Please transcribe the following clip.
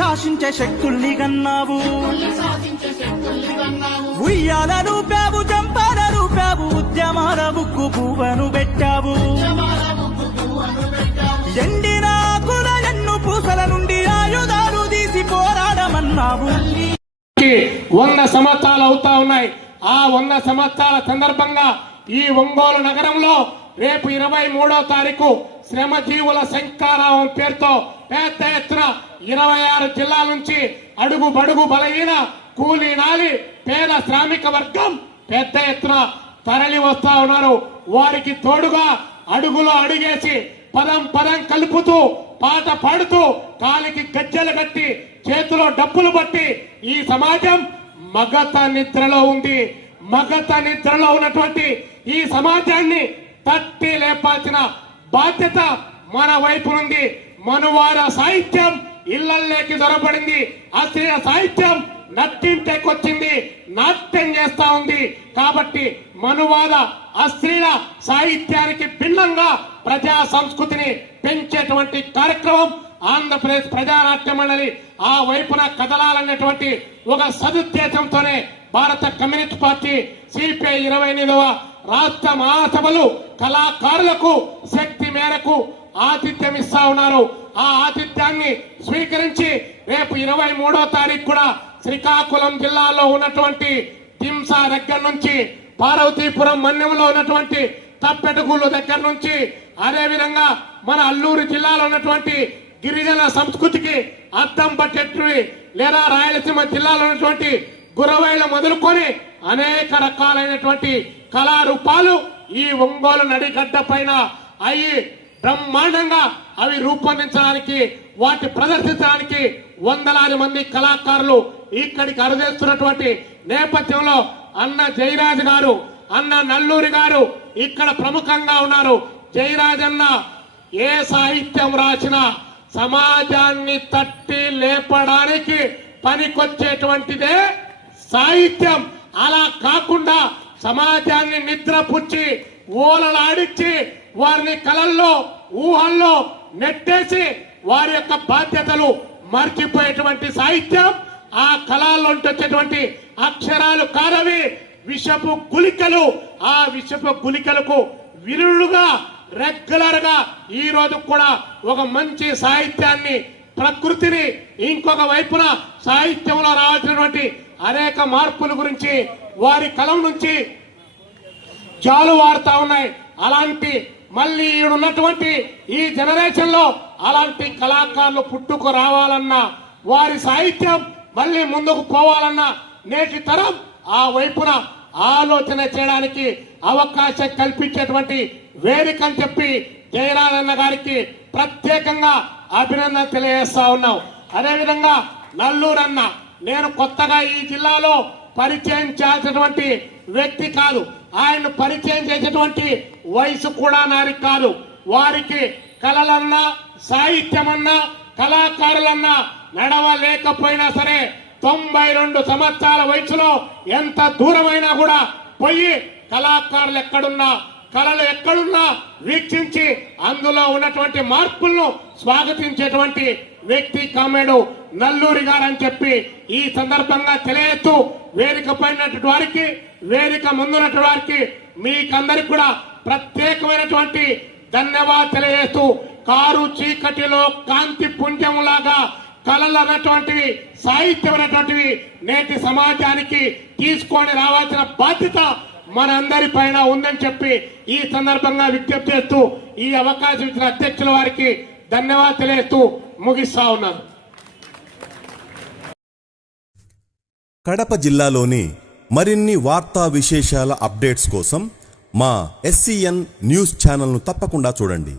శాసించే శక్తుల్ని గన్నావు ఉయ్యాల రూపావు చంపాల రూపావు ఉద్యమాల ముక్కు పువ్వను పెట్టావు. ఎండిన ఆకుల ఎన్ను పూసల నుండి ఆయుధాలు తీసి పోరాడమన్నావు. వంద సంవత్సరాలు అవుతా ఉన్నాయి. ఆ వంద సంవత్సరాల సందర్భంగా ఈ ఒంగోలు నగరంలో రేపు ఇరవై మూడో తారీఖు శ్రమజీవుల శంకారావం పేరుతో పెద్ద ఎత్తున ఇరవై ఆరు జిల్లాల నుంచి అడుగు బడుగు బలహీన కూలీ నాలి పేద శ్రామిక వర్గం పెద్ద ఎత్తున తరలి వస్తా ఉన్నారు. వారికి తోడుగా అడుగులో అడుగేసి పదం పదం కలుపుతూ పాట పాడుతూ కాలికి గజ్జలు కట్టి చేతిలో డబ్బులు పట్టి ఈ సమాజం మగత నిద్రలో ఉంది. మగత నిద్రలో ఉన్నటువంటి ఈ సమాజాన్ని తట్టి లేపాల్సిన బాధ్యత మన వైపు నుండి మనువార సాహిత్యం ఇళ్ళల్లోకి దొరపడింది. అశ్రీయ సాహిత్యం నట్టింటేకొచ్చింది నాట్యం చేస్తా ఉంది. కాబట్టి మనువాద అశ్లీల సాహిత్యానికి భిన్నంగా ప్రజా సంస్కృతిని పెంచేటువంటి కార్యక్రమం ఆంధ్రప్రదేశ్ ప్రజానాట్య మండలి ఆ వైపున కదలాలనేటువంటి ఒక సదుద్దేశంతోనే భారత కమ్యూనిస్ట్ పార్టీ సిపిఐ ఇరవై ఎనిమిదవ రాష్ట్ర మహాసభలు కళాకారులకు శక్తి మేరకు ఆతిథ్యం ఇస్తా ఉన్నారు. ఆ ఆతిథ్యాన్ని స్వీకరించి రేపు ఇరవై మూడో తారీఖు కూడా శ్రీకాకుళం జిల్లాలో ఉన్నటువంటి దింసా దగ్గర నుంచి పార్వతీపురం మన్యంలో ఉన్నటువంటి తప్పెటగూళ్ళు దగ్గర నుంచి అదే విధంగా మన అల్లూరు జిల్లాలో ఉన్నటువంటి గిరిజన సంస్కృతికి అద్దం పట్టేటివి లేదా రాయలసీమ జిల్లాలో ఉన్నటువంటి గురవైలు మొదలుకొని అనేక రకాలైనటువంటి కళారూపాలు ఈ ఒంగోలు నడిగడ్డ పైన అయి బ్రహ్మాండంగా అవి రూపొందించడానికి వాటి ప్రదర్శించడానికి వందలాది మంది కళాకారులు ఇక్కడికి అరదేస్తున్నటువంటి నేపథ్యంలో అన్న జయరాజ్ గారు అన్న నల్లూరి గారు ఇక్కడ ప్రముఖంగా ఉన్నారు. జయరాజ్ అన్న ఏ సాహిత్యం రాసినా సమాజాన్ని తట్టి లేపడానికి పనికొచ్చేటువంటిదే సాహిత్యం. అలా కాకుండా సమాజాన్ని నిద్రపుచ్చి ఓలలాడించి వారిని కలల్లో ఊహల్లో నెట్టేసి వారి యొక్క బాధ్యతలు మర్చిపోయేటువంటి సాహిత్యం ఆ కళల్లో వచ్చేటువంటి అక్షరాలు కారవి విషపు గులికలు ఆ విషపు గులికలకు విరుడుగా రెగ్యులర్గా ఈ రోజు కూడా ఒక మంచి సాహిత్యాన్ని ప్రకృతిని ఇంకొక వైపున సాహిత్యంలో రావాల్సినటువంటి అనేక మార్పుల గురించి వారి కలం నుంచి జాలు వాడుతా ఉన్నాయి. అలాంటి మళ్ళీ ఈడున్నటువంటి ఈ జనరేషన్లో అలాంటి కళాకారులు పుట్టుకు రావాలన్నా వారి సాహిత్యం మళ్ళీ ముందుకు పోవాలన్నా నేటి తరం ఆ వైపున ఆలోచన చేయడానికి అవకాశం కల్పించేటువంటి వేదిక అని చెప్పి జయరాజన్న గారికి ప్రత్యేకంగా అభినందన తెలియజేస్తా ఉన్నాం. అదేవిధంగా నల్లూరన్న నేను కొత్తగా ఈ జిల్లాలో పరిచయం చేయాల్సినటువంటి వ్యక్తి కాదు. ఆయన పరిచయం చేసేటువంటి వయసు కూడా నారికి కాదు. వారికి కళలన్నా సాహిత్యమన్నా కళాకారులన్నా నడవలేకపోయినా సరే తొంభై రెండు సంవత్సరాల వయసులో ఎంత దూరమైనా కూడా పోయి కళాకారులు ఎక్కడున్నా కళలు ఎక్కడున్నా వీక్షించి అందులో ఉన్నటువంటి మార్పులను స్వాగతించేటువంటి వ్యక్తి కామెడు నల్లూరి గారు అని చెప్పి ఈ సందర్భంగా తెలియజేస్తూ వేదిక పైనటువంటి వారికి వేదిక ముందున్నటువంటి వారికి మీకందరికి కూడా ప్రత్యేకమైనటువంటి ధన్యవాదాలు తెలియజేస్తూ కారు చీకటిలో కాంతి పుణ్యములాగా కళలు అన్నటువంటివి సాహిత్యం అనేటువంటివి నేటి సమాజానికి తీసుకొని రావాల్సిన బాధ్యత మనందరి పైన ఉందని చెప్పి ఈ సందర్భంగా విజ్ఞప్తి చేస్తూ ఈ అవకాశం ఇచ్చిన అధ్యక్షుల వారికి ధన్యవాదాలు తెలియజేస్తూ ముగిస్తా ఉన్నారు కడప జిల్లాలోని మరిన్ని వార్తా విశేషాల అప్డేట్స్ కోసం మా ఎస్సీఎన్ న్యూస్ ఛానల్ను తప్పకుండా చూడండి.